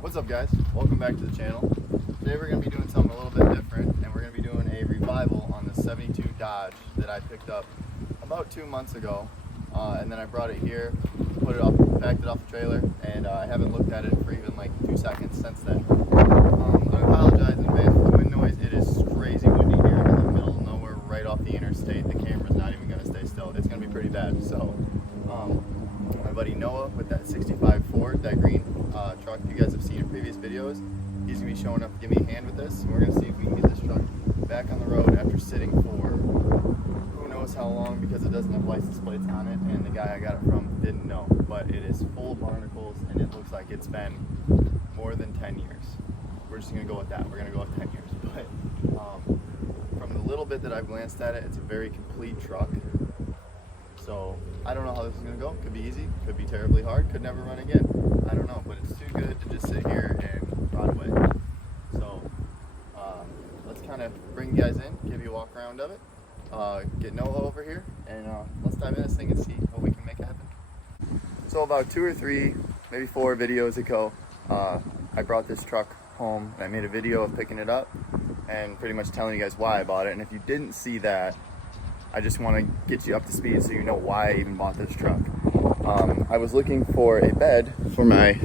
What's up, guys? Welcome back to the channel. Today we're going to be doing something a little bit different, and we're going to be doing a revival on the 72 Dodge that I picked up about 2 months ago, and then I brought it here, put it up, packed it off the trailer, and I haven't looked at it for even like 2 seconds since then. I apologize in advance for the wind noise. It is crazy windy here in the middle of nowhere, right off the interstate. The camera's not even going to stay still. It's going to be pretty bad. So my buddy Noah with that 65 Ford, that green truck you guys have seen in previous videos, he's going to be showing up to give me a hand with this. And we're going to see if we can get this truck back on the road after sitting for who knows how long, because it doesn't have license plates on it, and the guy I got it from didn't know. But it is full of barnacles, and it looks like it's been more than 10 years. We're just going to go with that. We're going to go with 10 years. But from the little bit that I've glanced at it, it's a very complete truck. So I don't know how this is going to go. Could be easy, could be terribly hard, could never run again. I don't know, but it's too good to just sit here and rot away. So let's kind of bring you guys in, give you a walk around of it, get Noah over here, and let's dive in this thing and see what we can make happen. So about 2 or 3, maybe 4 videos ago, I brought this truck home and I made a video of picking it up and pretty much telling you guys why I bought it. And if you didn't see that, I just want to get you up to speed so you know why I even bought this truck. I was looking for a bed for my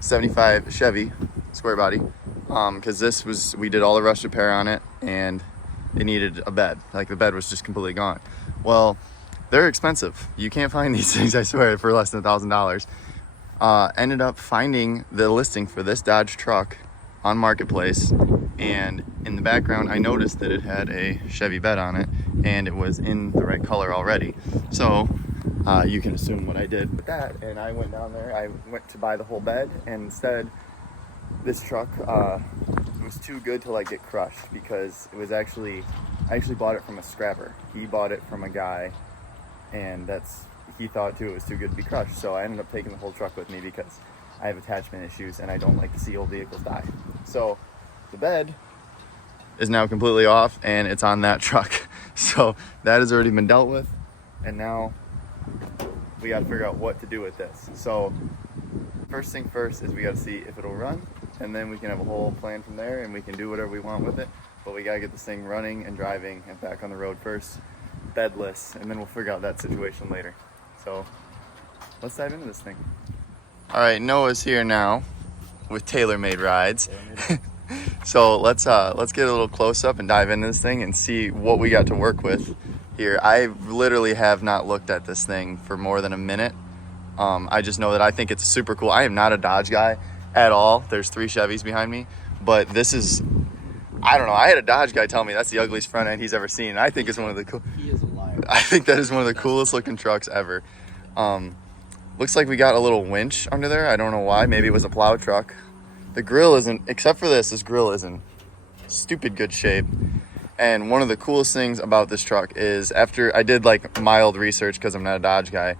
75 Chevy square body, because we did all the rust repair on it and it needed a bed. Like, the bed was just completely gone. Well, they're expensive. You can't find these things, I swear, for less than $1,000. Ended up finding the listing for this Dodge truck on Marketplace, and in the background I noticed that it had a Chevy bed on it, and it was in the right color already. So you can assume what I did with that, and I went down there, I went to buy the whole bed, and instead this truck was too good to like get crushed, because it was I actually bought it from a scrapper. He bought it from a guy, and he thought too it was too good to be crushed. So I ended up taking the whole truck with me because I have attachment issues and I don't like to see old vehicles die. So the bed is now completely off and it's on that truck. So that has already been dealt with, and now we got to figure out what to do with this. So first thing first is we got to see if it'll run, and then we can have a whole plan from there and we can do whatever we want with it. But we got to get this thing running and driving and back on the road first, bedless, and then we'll figure out that situation later. So let's dive into this thing. All right, Noah's here now with tailor-made rides. So let's get a little close up and dive into this thing and see what we got to work with here. I literally have not looked at this thing for more than a minute. I just know that I think it's super cool. I am not a Dodge guy at all. There's 3 Chevys behind me, but this is, I don't know. I had a Dodge guy tell me that's the ugliest front end he's ever seen. And I think it's one of the cool. He is a liar. I think that is one of the coolest looking trucks ever. Looks like we got a little winch under there. I don't know why. Maybe it was a plow truck. The grill isn't, except for this grill is in stupid good shape. And one of the coolest things about this truck is, after I did like mild research, because I'm not a Dodge guy,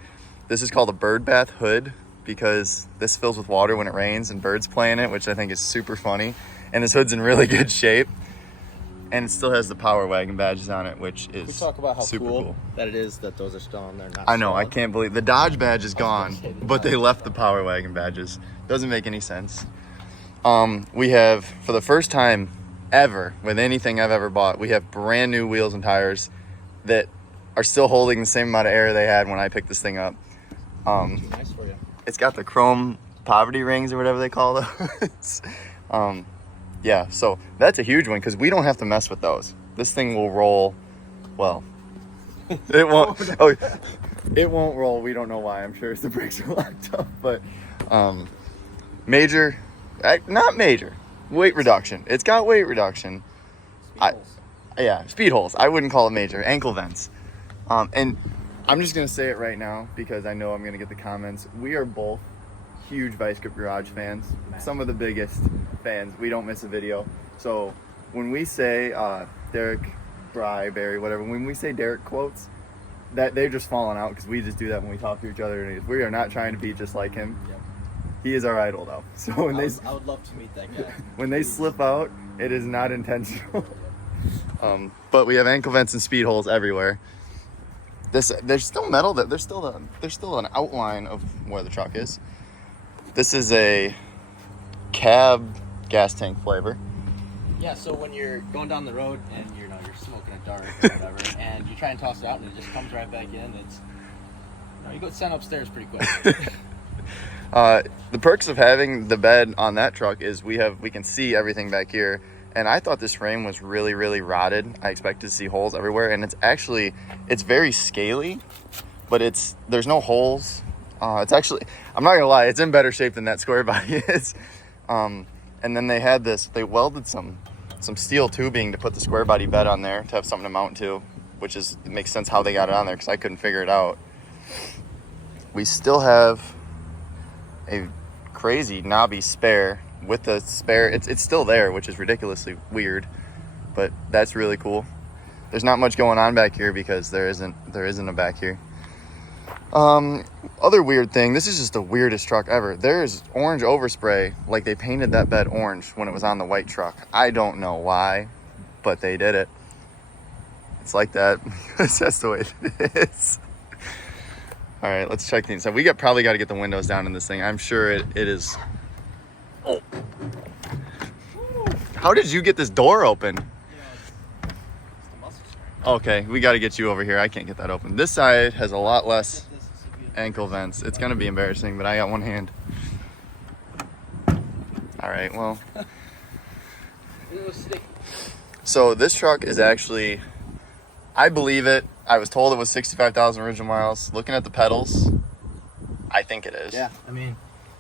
this is called a bird bath hood, because this fills with water when it rains and birds play in it, which I think is super funny. And this hood's in really good shape. And it still has the Power Wagon badges on it, which is we talk about how super cool that it is that those are still on there. I know, I can't believe the Dodge badge is gone, but they left the Power Wagon badges. Doesn't make any sense. We have, for the first time ever with anything I've ever bought, we have brand new wheels and tires that are still holding the same amount of air they had when I picked this thing up. Nice for you. It's got the chrome poverty rings or whatever they call those. Yeah, so that's a huge one, because we don't have to mess with those. This thing will roll, well, it won't, it won't roll. We don't know why. I'm sure the brakes are locked up, but major, not major, weight reduction. It's got weight reduction. Yeah, speed holes. I wouldn't call it major. Ankle vents. And I'm just going to say it right now, because I know I'm going to get the comments. We are both huge Vice Grip Garage fans, some of the biggest fans. We don't miss a video. So when we say Derek Barry, whatever, when we say Derek quotes, that they're just falling out, because we just do that when we talk to each other, and we are not trying to be just like him. Yep. He is our idol, though. So when I would love to meet that guy. When they slip out, it is not intentional. But we have ankle vents and speed holes everywhere. There's still metal, that there's still an outline of where the truck is. This is a cab gas tank flavor. Yeah, so when you're going down the road and you're smoking a dart or whatever, and you try and toss it out and it just comes right back in, you go send upstairs pretty quick. The perks of having the bed on that truck is we can see everything back here. And I thought this frame was really, really rotted. I expected to see holes everywhere, and it's very scaly, but there's no holes. It's actually, I'm not gonna lie, it's in better shape than that square body is. And then they welded some steel tubing to put the square body bed on there to have something to mount to, which it makes sense how they got it on there because I couldn't figure it out. We still have a crazy knobby spare with the spare. It's still there, which is ridiculously weird, but that's really cool. There's not much going on back here because there isn't a back here. Other weird thing, this is just the weirdest truck ever. There's orange overspray, like they painted that bed orange when it was on the white truck. I don't know why, but they did it. It's like that. That's the way it is. All right, let's check the inside. We probably got to get the windows down in this thing. I'm sure it is. Oh. How did you get this door open? Okay, we got to get you over here. I can't get that open. This side has a lot less ankle vents. It's going to be embarrassing, but I got one hand. All right, well. So this truck is actually, I believe it. I was told it was 65,000 original miles. Looking at the pedals, I think it is. Yeah, I mean,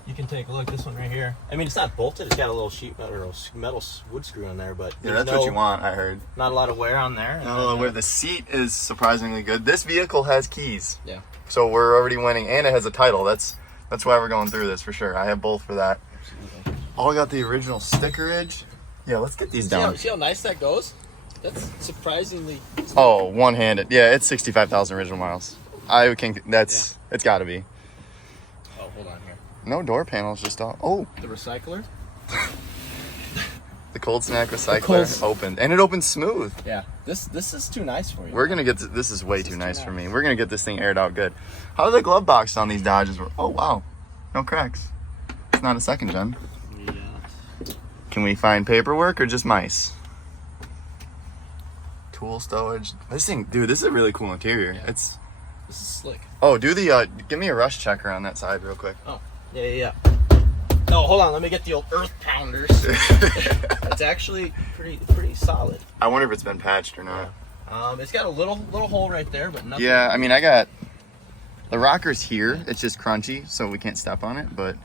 you can take a look. This one right here. I mean, it's not bolted. It's got a little sheet metal or metal wood screw in there, but yeah, that's what you want. I heard. Not a lot of wear on there. Not a lot of wear. The seat is surprisingly good. This vehicle has keys. Yeah. So we're already winning, and it has a title. That's why we're going through this for sure. I have both for that. Absolutely. All got the original stickerage. Yeah, let's get these down. See how nice that goes? That's surprisingly. Oh, one-handed. Yeah, it's 65,000 original miles. It's got to be. Oh, hold on here. No door panels, just all. Oh. The recycler. The cold snack recycler opened, and it opened smooth. Yeah, this is too nice for you. We're gonna get this is way too nice for me. We're gonna get this thing aired out good. How the glove box on these Dodges? Oh wow, no cracks. It's not a second gen. Yeah. Can we find paperwork or just mice? Tool stowage. This thing, dude, this is a really cool interior. Yeah. This is slick. Oh, give me a rust checker on that side real quick. Oh, yeah. No, hold on. Let me get the old earth pounders. It's actually pretty solid. I wonder if it's been patched or not. Yeah. It's got a little hole right there, but nothing. Yeah, I mean, I got the rockers here. It's just crunchy, so we can't step on it. But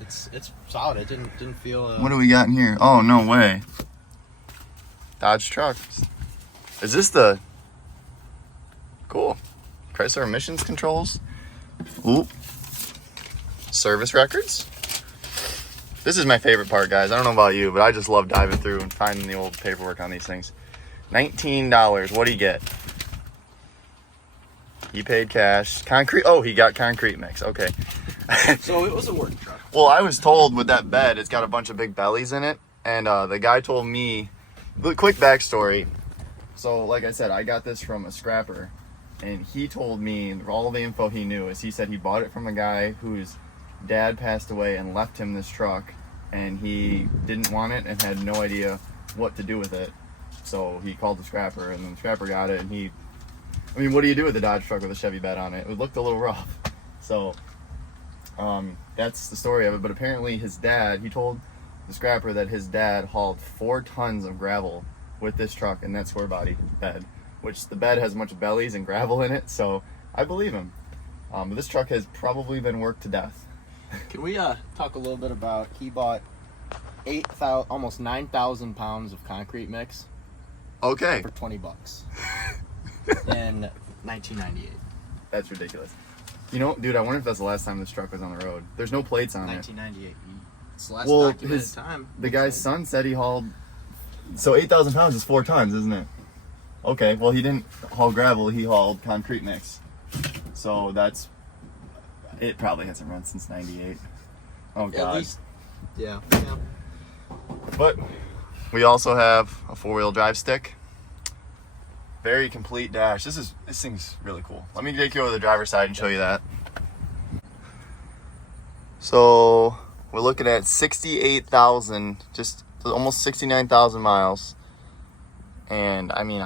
it's solid. It didn't feel. What do we got in here? Oh no way. Dodge truck. Is this the cool Chrysler emissions controls? Ooh. Service records. This is my favorite part, guys. I don't know about you, but I just love diving through and finding the old paperwork on these things. $19. What do you get? He paid cash. Concrete. Oh, he got concrete mix. Okay. So it was a work truck. Well, I was told with that bed, it's got a bunch of big bellies in it. And the guy told me, quick backstory. So, like I said, I got this from a scrapper. And he told me, all the info he knew is he said he bought it from a guy whose dad passed away and left him this truck. And he didn't want it and had no idea what to do with it. So he called the scrapper, and then the scrapper got it. And what do you do with a Dodge truck with a Chevy bed on it? It looked a little rough. So that's the story of it. But apparently his dad, he told the scrapper that his dad hauled 4 tons of gravel with this truck and that square body bed, which the bed has a bunch of bellies and gravel in it. So I believe him. But this truck has probably been worked to death. Can we talk a little bit about, he bought almost 9,000 pounds of concrete mix. Okay. For $20 in 1998. That's ridiculous. You know, dude, I wonder if that's the last time this truck was on the road. There's no plates on 1998. It's the last Well, documented time. The guy's son said he hauled. So 8,000 pounds is 4 tons, isn't it? Okay. Well, he didn't haul gravel. He hauled concrete mix. So it probably hasn't run since '98. Oh God. At least. Yeah. But we also have a 4-wheel drive stick. Very complete dash. This thing's really cool. Let me take you over the driver's side and show you that. So We're looking at 68,000, just almost 69,000 miles. And I mean,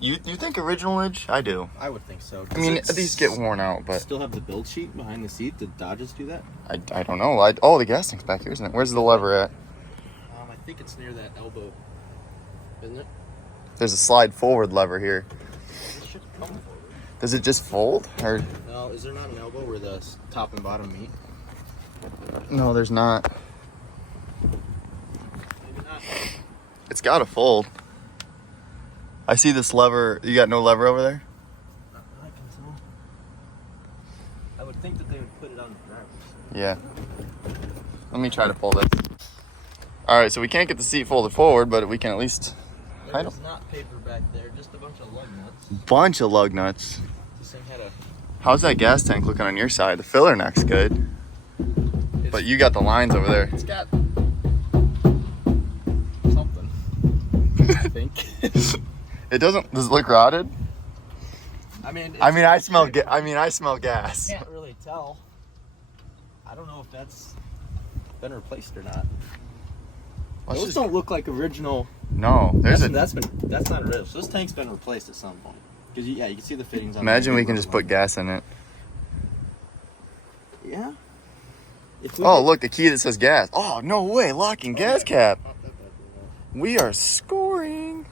you think original-age? I do. I would think so. I mean, these get worn out, but still have the build sheet behind the seat. Did Dodges do that? I don't know. Oh, the gas tank's back here, isn't it? Where's the lever at? I think it's near that elbow, isn't it? There's a slide forward lever here. It should come forward. Does it just fold? Or No, is there not an elbow where the top and bottom meet? no, there's not. Maybe not. It's got to fold. I see this lever. You got no lever over there? Not that I can tell. I would think that they would put it on the driver's. Yeah. Let me try to pull this. All right, so we can't get the seat folded forward, but we can at least. There's not paper back there, just a bunch of lug nuts. Bunch of lug nuts. This thing had a. How's that gas tank looking on your side? The filler neck's good, but you got the lines over there. It's got something. I think. It doesn't. Does it look rotted? I mean, I smell. I smell gas. Can't really tell. I don't know if that's been replaced or not. Those don't look like original. No, That's not original. So this tank's been replaced at some point. Because you can see the fittings on. Imagine we can just put gas in it. Yeah. Oh, look, the key that says gas. Oh, no way, locking gas cap. We are scoring.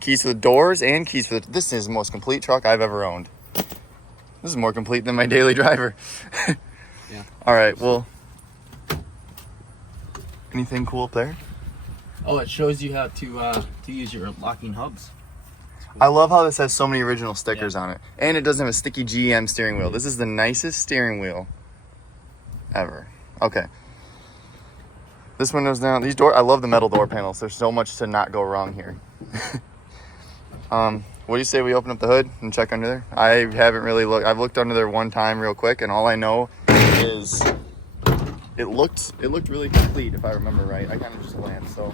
Keys to the doors and keys to the. This is the most complete truck I've ever owned. This is more complete than my daily driver. Yeah. All right, well. Anything cool up there? Oh, it shows you how to use your locking hubs. I love how this has so many original stickers on it. And it doesn't have a sticky GM steering wheel. This is the nicest steering wheel ever. Okay. This window's down. These I love the metal door panels. There's so much to not go wrong here. What do you say we open up the hood and check under there? I haven't really looked. I've looked under there one time real quick, and all I know is it looked really complete, if I remember right. I kind of just glanced, so.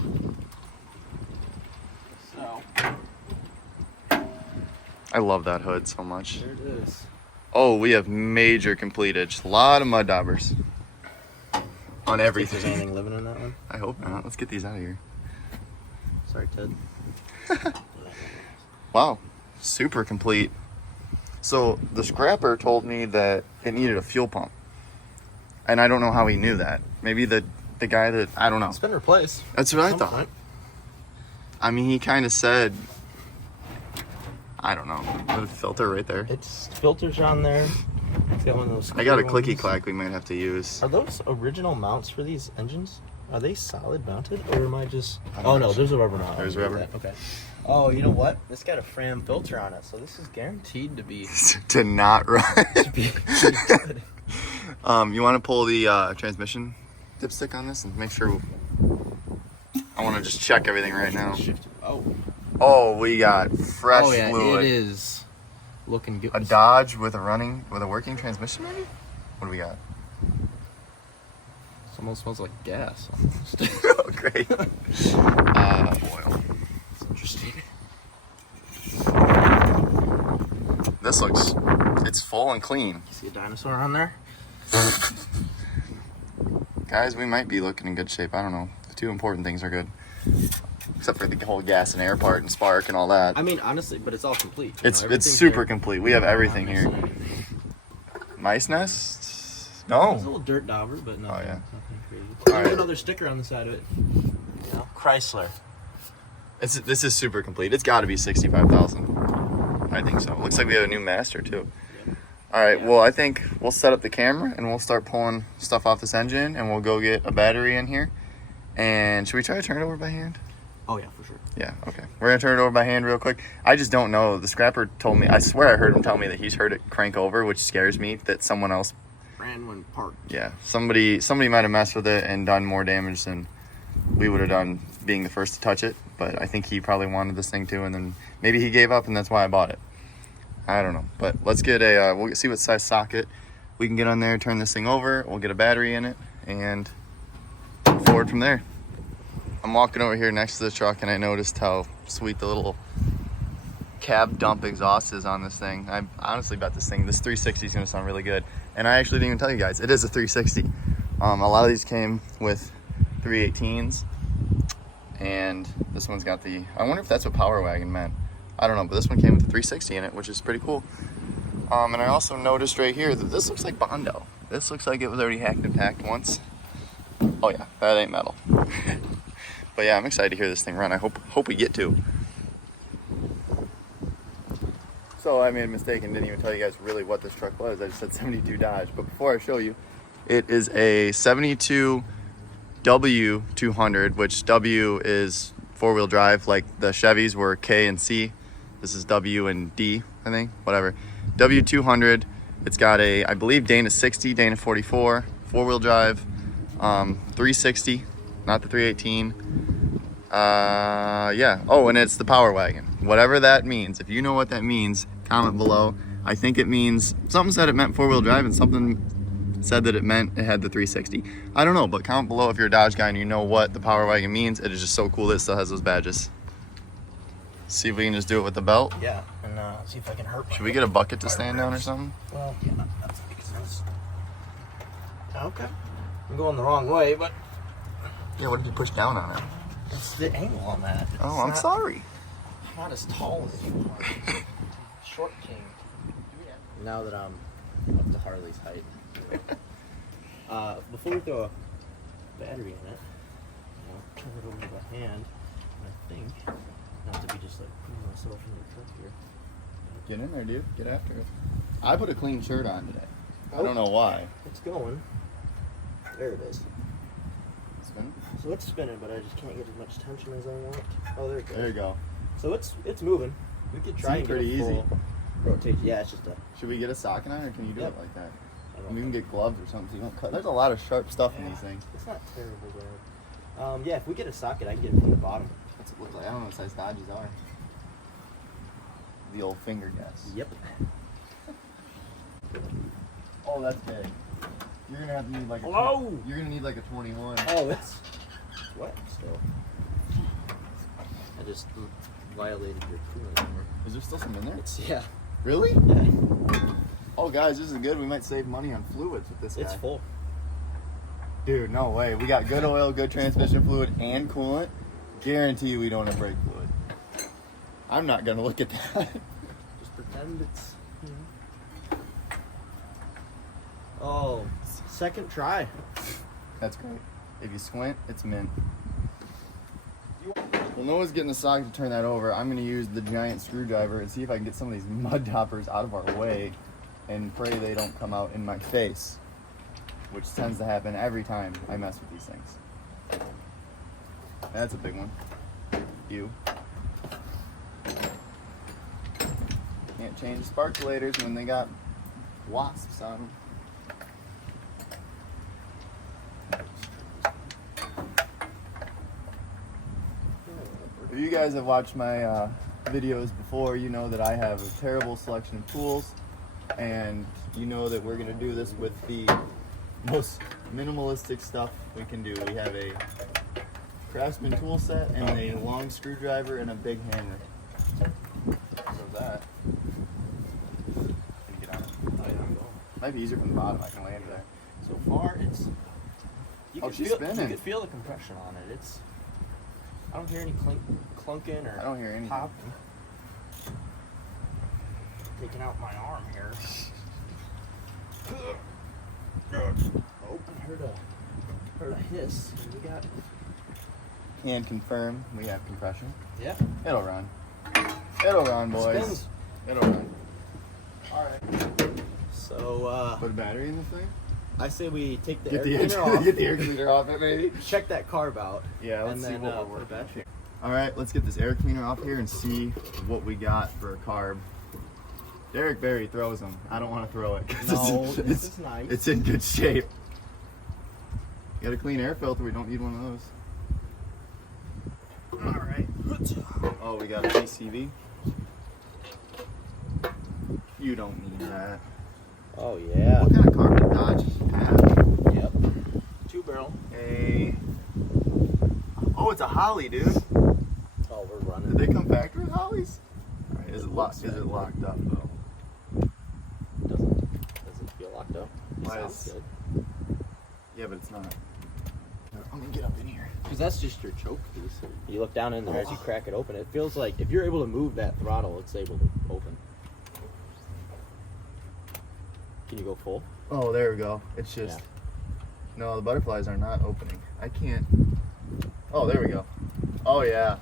I love that hood so much. There it is. Oh, we have major completage. A lot of mud daubers on If everything. there's anything living in that one. I hope not. Let's get these out of here. Sorry, Ted. Wow, super complete. So the scrapper told me that it needed a fuel pump, and I don't know how he knew that. Maybe the guy that, I don't know. It's been replaced. That's what I at some thought. point. I mean, he kind of said, I don't know. The filter right there. It's filters on there. It's got one of those. I got a clear clicky ones. clack we might have to use. Are those original mounts for these engines? Are they solid mounted, or am I just? I'm Oh not no, sure. there's a rubber mount. There's I'll do rubber. that. Okay. Oh, you know what? This got a Fram filter on it, so this is guaranteed to be To not run. pretty good. You want to pull the transmission dipstick on this and make sure. I want to just check everything right now. Oh. Oh, we got fresh Oh yeah, fluid. it is looking good. A Dodge with a working transmission, maybe? What do we got? It almost smells like gas. Almost. Oh, great. Oil. It's interesting. This looks, it's full and clean. You see a dinosaur on there? Guys, we might be looking in good shape. I don't know. The two important things are good. Except for the whole gas and air part and spark and all that. I mean, honestly, but it's all complete. It's everything's super there. complete. We have everything here. Mice nest? There's a No. little dirt dauber, but no. Oh, yeah. Nothing crazy. All There's right. another sticker on the side of it. You know, Chrysler. This is super complete. It's got to be 65,000. I think so. Looks like we have a new master too. Yep. All right. Yeah. Well, I think we'll set up the camera and we'll start pulling stuff off this engine, and we'll go get a battery in here. And should we try to turn it over by hand? Oh yeah, for sure. Yeah. Okay. We're gonna turn it over by hand real quick. I just don't know. The scrapper told me. I swear I heard him tell me that he's heard it crank over, which scares me. That someone else. Ran when parked. Yeah. Somebody might have messed with it and done more damage than we would have done being the first to touch it. But I think he probably wanted this thing too, and then maybe he gave up, and that's why I bought it. I don't know. But let's get we'll see what size socket we can get on there. Turn this thing over. We'll get a battery in it and move forward from there. I'm walking over here next to the truck, and I noticed how sweet the little cab dump exhaust is on this thing. I honestly bet this 360 is going to sound really good. And I actually didn't even tell you guys, it is a 360. A lot of these came with 318s, and this one's got the, I wonder if that's what Power Wagon meant. I don't know, but this one came with a 360 in it, which is pretty cool. And I also noticed right here that this looks like Bondo. This looks like it was already hacked and packed once. Oh yeah, that ain't metal. But yeah, I'm excited to hear this thing run. I hope we get to. So I made a mistake and didn't even tell you guys really what this truck was. I just said 72 Dodge. But before I show you, it is a 72 W200, which W is four-wheel drive, like the Chevys were K and C. This is W and D, I think, whatever. W200, it's got a, I believe, Dana 60, Dana 44, four-wheel drive, 360, not the 318. Yeah, oh, and it's the Power Wagon. Whatever that means, if you know what that means, comment below. I think it means, something said it meant four-wheel drive and something said that it meant it had the 360. I don't know, but comment below if you're a Dodge guy and you know what the Power Wagon means. It is just so cool that it still has those badges. See if we can just do it with the belt. Yeah, and see if I can hurt. Should we get a bucket to stand down or something? Well, yeah, that makes sense. Okay. I'm going the wrong way, but Yeah, what did you push down on it? it's the angle on that. It's Oh, I'm sorry. not as tall as you are. Short king. Now that I'm up to Harley's height. Before we throw a battery in it, turn it over to the hand. And I think, not to be just like putting myself in the truck here. Get in there, dude. Get after it. I put a clean shirt on today. I don't know why. It's going. There it is. Spin. So it's spinning, but I just can't get as much tension as I want. Oh, there it goes. There you go. So it's moving. We could try and Seems get pretty a easy. full rotation. Yeah, it's just a. Should we get a socket on it, or can you do Yep. it like that? I don't And we know. can get gloves or something so you don't cut. There's a lot of sharp stuff in Yeah, these things. It's not terrible though. Yeah, if we get a socket, I can get it from the bottom. What's it look like? I don't know what size Dodges are. The old finger guess. Yep. Oh, that's big. You're gonna have to need like a. Whoa! You're gonna need like a 21. Oh, it's wet still. I just violated your coolant number. Is there still some in there? Yeah. Really? Yeah. Oh, guys, this is good. We might save money on fluids with this guy. It's full. Dude, no way. We got good oil, good transmission fluid, and coolant. Guarantee we don't have brake fluid. I'm not gonna look at that. Just pretend it's. Oh, second try. That's great. If you squint, it's mint. Well, Noah's getting the socket to turn that over. I'm gonna use the giant screwdriver and see if I can get some of these mud toppers out of our way and pray they don't come out in my face, which tends to happen every time I mess with these things. That's a big one. You. Can't change sparkulators when they got wasps on them. If you guys have watched my videos before, you know that I have a terrible selection of tools, and you know that we're gonna do this with the most minimalistic stuff we can do. We have a Craftsman tool set and a long screwdriver and a big hammer. So that. Can you get on it? Oh, yeah, I'm going. Might be easier from the bottom. I can land there. So far, it's. You Oh, can she's feel, spinning. You can feel the compression on it. It's. I don't hear any clunking or I don't hear anything. popping. Taking out my arm here. Oh, I heard a hiss. And we got. Can confirm we have compression. Yeah. It'll run. It'll run, boys. Spins. It'll run. All right. So Put a battery in this thing. I say we take the Get air the cleaner off. get the air cleaner off it, maybe. Check that carb out. Yeah, let's and see then, what put we're a working battery. with. All right, let's get this air cleaner off here and see what we got for a carb. Derek Barry throws them. I don't want to throw it. 'Cause No, it's, this is nice. It's in good shape. You got a clean air filter. We don't need one of those. All right. Oh, we got a PCV. You don't need that. Oh yeah. What kind of carb did Dodge have? Yep. 2-barrel. Oh, it's a Holly, dude. Oh, we're running. Did they come factory with Hollies? All right, is it locked? Is Looks it like locked up though? Doesn't feel locked up. Why Sounds is- good. Yeah, but it's not. I'm gonna get up in here. Because that's just your choke piece. You look down in there as you crack it open. It feels like if you're able to move that throttle, it's able to open. Can you go full? Oh, there we go. It's just no, the butterflies are not opening. I can't. Oh, there we go. Oh yeah.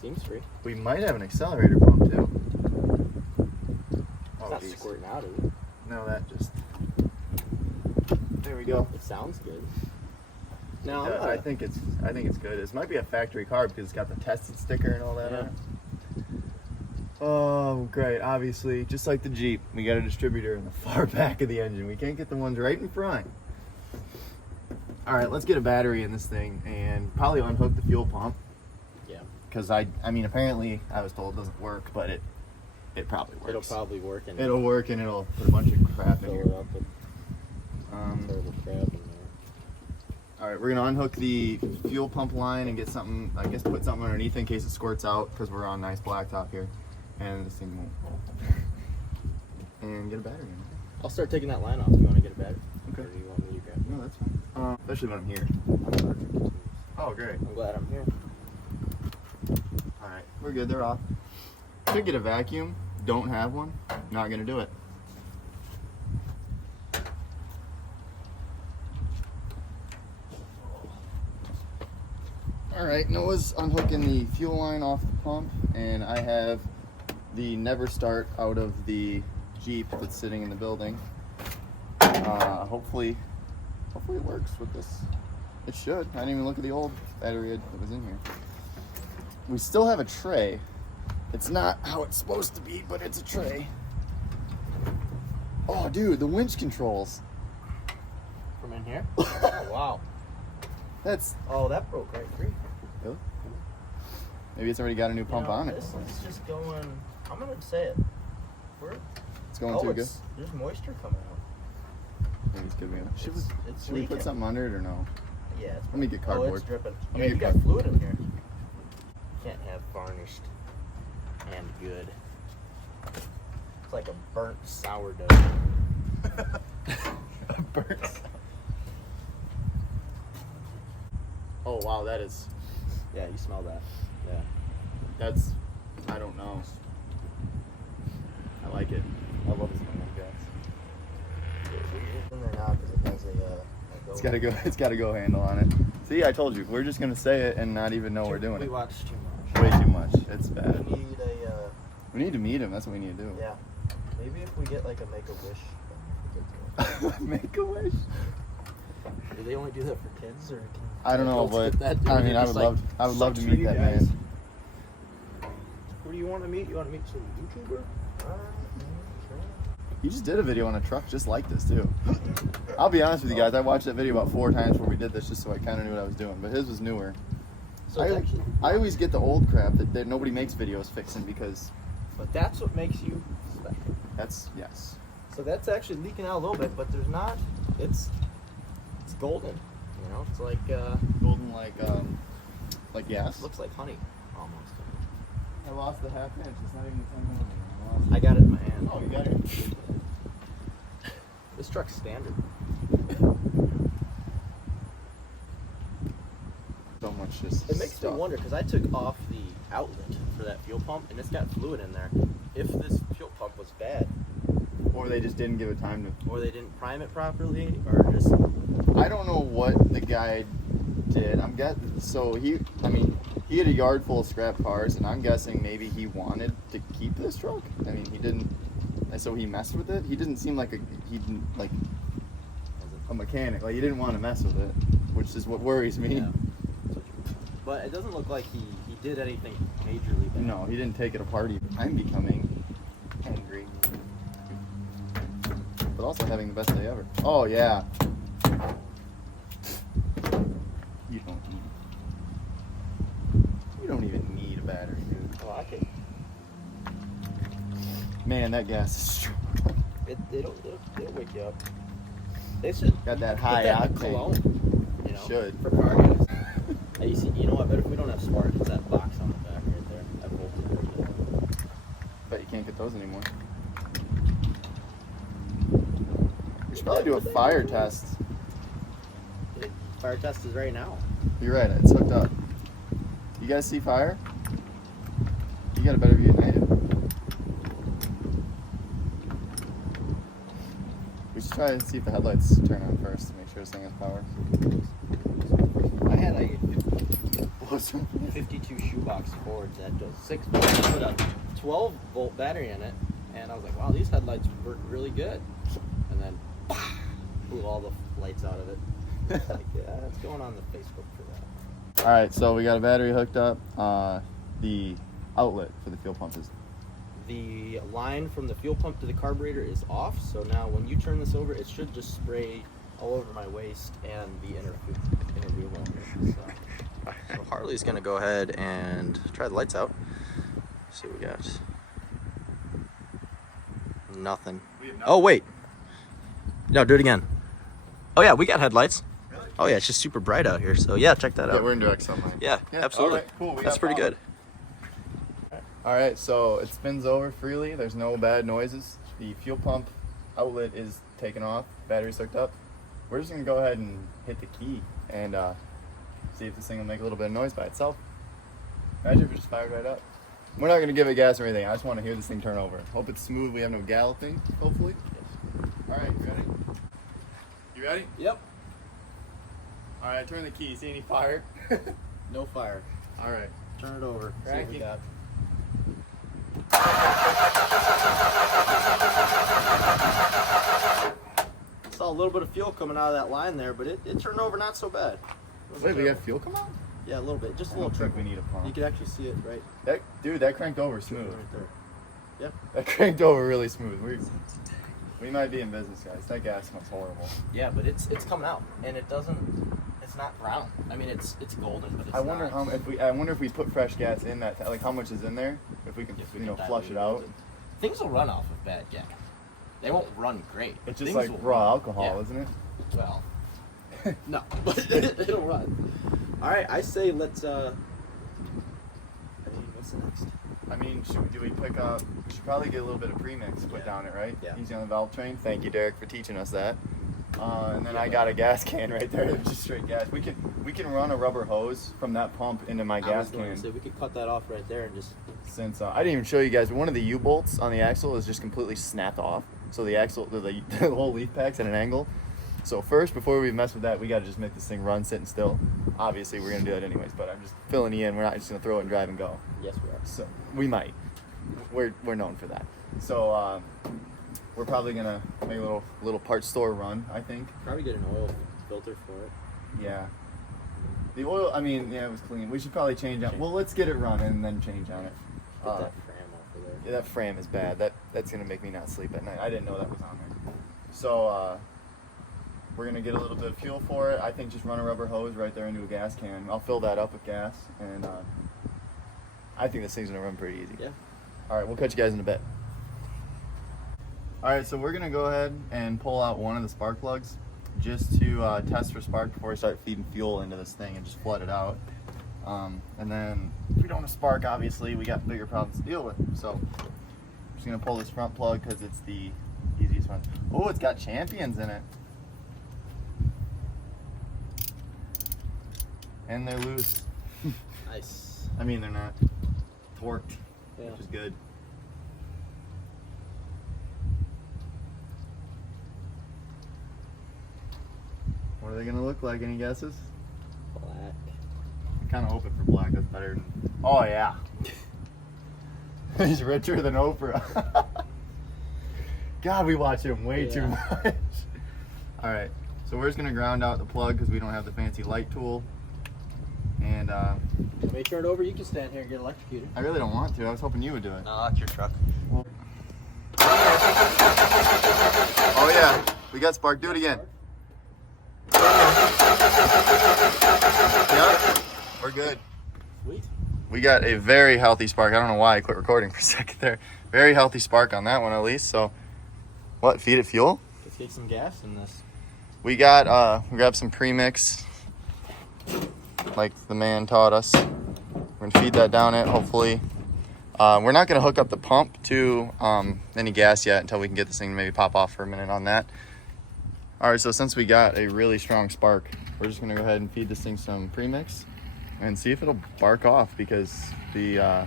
Seems free. We might have an accelerator pump too. It's not geez. squirting out, is it? No, that just. There we go. It sounds good. No, Now, I think it's good. This might be a factory car because it's got the tested sticker and all that on it. Oh, great. Obviously, just like the Jeep, we got a distributor in the far back of the engine. We can't get the ones right in front. All right, let's get a battery in this thing and probably unhook the fuel pump. Yeah. Because I mean, apparently I was told it doesn't work, but it probably works. It'll probably work. And it'll work and it'll put a bunch of crap in fill here. it up with terrible crap in there. All right, we're gonna unhook the fuel pump line and get something, I guess put something underneath in case it squirts out because we're on nice blacktop here. And this thing won't. And get a battery in it. I'll start taking that line off. You want to get a battery? Okay. Or do you want me to grab it? No, that's fine. Especially when I'm here. I'm sorry. Oh, great. I'm glad I'm here. All right, we're good. They're off. Should get a vacuum. Don't have one. Not gonna do it. All right, Noah's unhooking the fuel line off the pump, and I have the never start out of the Jeep that's sitting in the building. Hopefully it works with this. It should. I didn't even look at the old battery that was in here. We still have a tray. It's not how it's supposed to be, but it's a tray. Oh, dude, the winch controls. From in here? Oh, wow. That's Oh, that broke right free. really? Maybe it's already got a new pump on it. This is just going. I'm gonna say it. It's going too good. There's moisture coming out. Maybe it's good. It's Should we put leaking. something under it or no? Yeah, it's Let me get Oh, cardboard. it's dripping. Let me Yeah, get you got fluid in here. Can't have varnished and good. It's like a burnt sourdough. Burnt. Oh wow, that is. Yeah, you smell that. Yeah. That's. I don't know. I like it. I love the smell of gas. In there now because it has a It's got a go. It's got a go handle on it. See, I told you. We're just gonna say it and not even know we're doing We it. watch too much. Way too much. It's bad. We need a. We need to meet him. That's what we need to do. Yeah. Maybe if we get like a Make-A-Wish. Make a wish. Do they only do that for kids or? Can I don't know, adults but get that? I mean, I would love. I would love to meet that man. Who do you want to meet? You want to meet some YouTuber? He just did a video on a truck just like this too. I'll be honest with you guys. I watched that video about 4 times where we did this just so I kind of knew what I was doing. But his was newer. So it's actually, I always get the old crap that nobody makes videos fixing because but that's what makes you special. that's yes. So that's actually leaking out a little bit, but there's not. It's golden. You know, it's like Golden like gas. looks like honey almost. I lost the half inch. It's not even 10 I got it in my hand. Oh, you got it. This truck's standard. So much just. It makes stuff. me wonder because I took off the outlet for that fuel pump and it's got fluid in there. If this fuel pump was bad, Or they just didn't give it time to. or they didn't prime it properly, or just I don't know what the guy did. So he had a yard full of scrap cars, and I'm guessing maybe he wanted to keep this truck. I mean, he didn't, and so he messed with it. He didn't seem like a mechanic. Like he didn't want to mess with it, which is what worries me. Yeah. But it doesn't look like he did anything majorly bad. No, he didn't take it apart. I'm becoming angry, but also having the best day ever. Oh yeah. You don't even need a battery, dude. Oh, I could. Man, that gas is strong. It'll wake you up. They should Got that put high that in octane. cologne, you know, Should. for car guys. Hey, you know what? But if we don't have spark, it's that box on the back right there. That bolted right there. Bet you can't get those anymore. We should probably do a fire test. Fire test is right now. You're right, it's hooked up. You guys see fire? You got a better view than I do. We should try and see if the headlights turn on first to make sure this thing has power. I had a 52 shoebox Ford that does 6 volts. I put a 12 volt battery in it, and I was like, wow, these headlights work really good. And then blew all the lights out of it. Like, yeah, it's going on the Facebook for that. All right, so we got a battery hooked up. The outlet for the fuel pump is. The line from the fuel pump to the carburetor is off, so now when you turn this over, it should just spray all over my waist and the inner wheel welder. So Harley's gonna go ahead and try the lights out. See what we got. Nothing. Oh wait. No, do it again. Oh yeah, we got headlights. Really? Oh yeah, it's just super bright out here. So yeah, check that out. Yeah, we're in direct sunlight. Yeah, absolutely. All right, cool. That's pretty good. All right, so it spins over freely. There's no bad noises. The fuel pump outlet is taken off. Battery's hooked up. We're just gonna go ahead and hit the key and see if this thing will make a little bit of noise by itself. Imagine if it just fired right up. We're not gonna give it gas or anything. I just want to hear this thing turn over. Hope it's smooth. We have no galloping, hopefully. All right, you ready? You ready? Yep. All right, turn the key. See any fire? No fire. All right. Turn it over. See what we Cracking. got. Saw a little bit of fuel coming out of that line there, but it turned over not so bad. Wait, we got fuel come out? Yeah, a little bit, just a I little don't think trickle. we need a pump. You can actually see it right, Dude, that cranked over smooth. right there. Yeah. That cranked over really smooth. We might be in business, guys. That gas smells horrible. Yeah, but it's coming out, and it's not brown. I mean, it's golden, but it's I wonder not. I wonder if we put fresh gas in that, like how much is in there, if we can, If we you know, can flush it dilute out. Things will run off of bad gas. They won't run great. It's just Things like will raw run. alcohol, Yeah. isn't it? Well, no, but it'll run. All right, I say let's. I mean, what's the next? I mean, do we pick up? We should probably get a little bit of premix put down it, right? Yeah. Easy on the valve train. Thank you, Derek, for teaching us that. And then I got a gas can right there, just straight gas. We can run a rubber hose from that pump into my I gas was going to can. say we could cut that off right there and just. Since I didn't even show you guys, but one of the U-bolts on the axle is just completely snapped off. So the axle, the whole leaf pack's at an angle. So first, before we mess with that, we got to just make this thing run sitting still. Obviously, we're gonna do that anyways, but I'm just filling you in. We're not just gonna throw it and drive and go. Yes, we are. So we might. We're known for that. So we're probably gonna make a little parts store run, I think. Probably get an oil filter for it. Yeah. The oil, I mean, yeah, it was clean. We should probably change on. Well, let's get it running and then change on it. Get that fram off of there. Yeah, that frame is bad. That's gonna make me not sleep at night. I didn't know that was on there. So we're gonna get a little bit of fuel for it. I think just run a rubber hose right there into a gas can. I'll fill that up with gas, and I think this thing's gonna run pretty easy. Yeah. All right, we'll catch you guys in a bit. All right, so we're gonna go ahead and pull out one of the spark plugs just to test for spark before we start feeding fuel into this thing and just flood it out. And then if we don't have spark, obviously we got bigger problems to deal with. So I'm just gonna pull this front plug because it's the easiest one. Oh, it's got champions in it. And they're loose. Nice. I mean, they're not torqued, Yeah. which is good. What are they gonna look like? Any guesses? Black. I'm kind of hoping for black. That's better than. Oh yeah. He's richer than Oprah. God, we watch him way too Yeah. much. All right, so we're just gonna ground out the plug because we don't have the fancy light tool. And Let me turn it over. You can stand here and get electrocuted. I really don't want to. I was hoping you would do it. No, that's your truck. Oh yeah, we got spark. Do it again. Yep, we're good. Sweet. We got a very healthy spark. I don't know why I quit recording for a second there. Very healthy spark on that one at least. So, what? Feed it fuel? Let's get some gas in this. We got we grabbed some premix, like the man taught us. We're gonna feed that down it. Hopefully, we're not gonna hook up the pump to any gas yet until we can get this thing to maybe pop off for a minute on that. All right. So since we got a really strong spark, we're just gonna go ahead and feed this thing some premix and see if it'll bark off, because the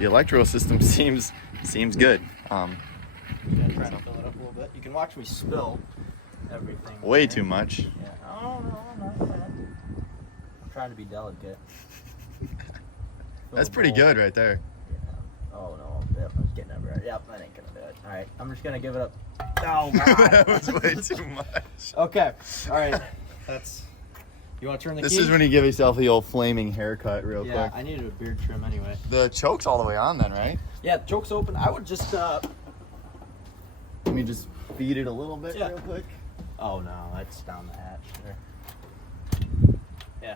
electrical system seems good. I'm gonna try to fill it up a little bit. You can watch me spill everything. Way too much. Yeah. Oh no. I'm trying to be delicate. That's pretty good right there. Yeah. Oh no. Yep, I'm getting everywhere. Yep, that ain't gonna do it. All right, I'm just gonna give it up. Oh God. That was way too much. Okay. All right. That's. You want to turn the key? This is when you give yourself the old flaming haircut real Yeah, quick. I needed a beard trim anyway. The choke's all the way on then, right? Yeah, the choke's open. I would just. Let me just feed it a little bit Yeah. real quick. Oh no, that's down the hatch there. Yeah.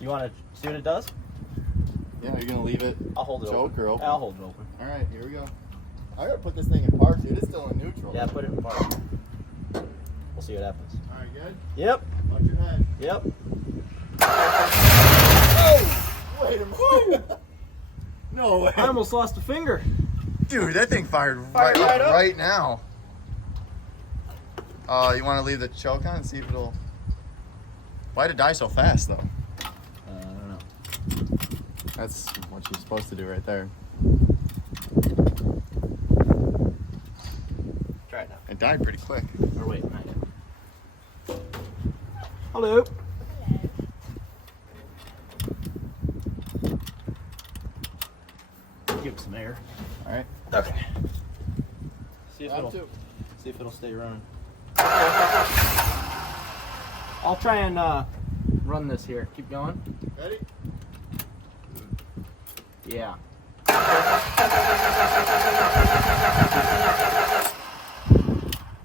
You want to see what it does? Yeah, you're gonna leave it I'll hold it choke open. or open? I'll hold it open. All right, here we go. I gotta put this thing in park, dude. It's still in neutral. Yeah, put it in park. We'll see what happens. All right, good. Yep. Watch your head. Yep. Oh! Wait a minute. No way. I almost lost a finger. Dude, that thing fired Fired right up. right now. You want to leave the choke on and see if it'll... Why'd it die so fast, though? I don't know. That's what you're supposed to do right there. Try it now. It died pretty quick. Or wait, not yet. Hello. Give it some air. All right. Okay. See if Round it'll. two. See if it'll stay running. I'll try and run this here. Keep going. Ready? Yeah.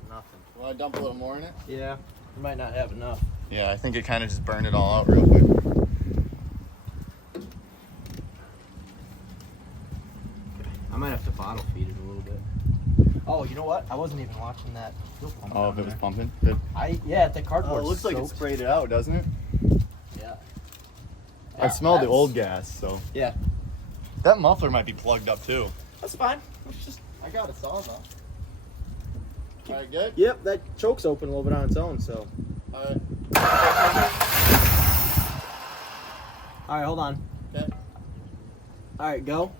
Nothing. You want to dump a little more in it? Yeah. You might not have enough. Yeah, I think it kind of just burned it all out real quick. I might have to bottle feed it a little bit. Oh, you know what? I wasn't even watching that fuel pump. Oh, down if it was there. pumping? Good. Yeah, the cardboard. Oh, it looks like it soaked. sprayed it out, doesn't it? Yeah. I smelled the that's- old gas, so. Yeah. That muffler might be plugged up too. That's fine. It's just. I got a saw though. All right, good? Yep, that choke's open a little bit on its own, so. All right. All right, hold on. Okay. All right, go.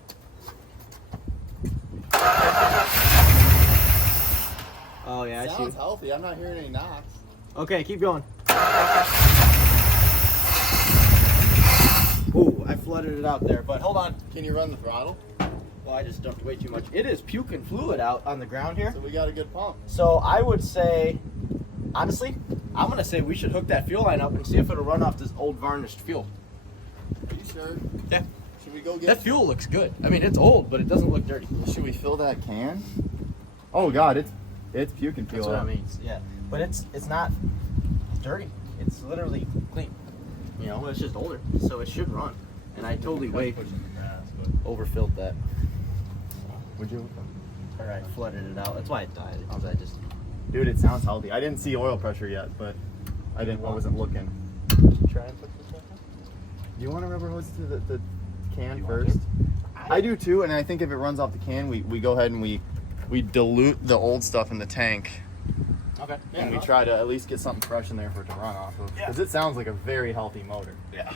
Oh yeah, I see. Sounds healthy. I'm not hearing any knocks. Okay, keep going. Ooh, I flooded it out there, but hold on. Can you run the throttle? Well, I just dumped way too much. It is puking fluid out on the ground here. So we got a good pump. So I would say, honestly, I'm gonna say we should hook that fuel line up and see if it'll run off this old varnished fuel. Are you sure? Yeah. Should we go get? That fuel looks good. I mean, it's old, but it doesn't look dirty. Should we fill that can? Oh God, it's puking fuel. That's what I out. mean. Yeah, but it's not dirty. It's literally clean. You know, it's just older, so it should run. And I totally overfilled that. Would you? All right, flooded it out. That's why it died. Because I just. Dude, it sounds healthy. I didn't see oil pressure yet, but I wasn't looking. Try and put this back in. Do you want to rubber hose to the can You want first? to? I do too, and I think if it runs off the can, we go ahead and we dilute the old stuff in the tank, Okay. and we try to at least get something fresh in there for it to run off of. Yeah. Because it sounds like a very healthy motor. Yeah.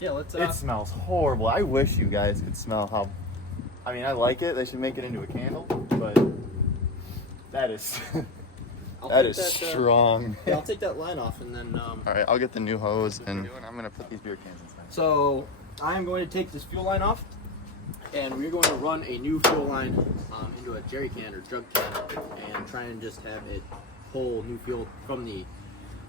Yeah, let's. It smells horrible. I wish you guys could smell how. I mean, I like it. They should make it into a candle, but that is that is strong. Yeah, I'll take that line off and then. All right, I'll get the new hose and I'm gonna put these beer cans inside. So I am going to take this fuel line off, and we're going to run a new fuel line into a jerry can or jug can, and try and just have it pull new fuel from the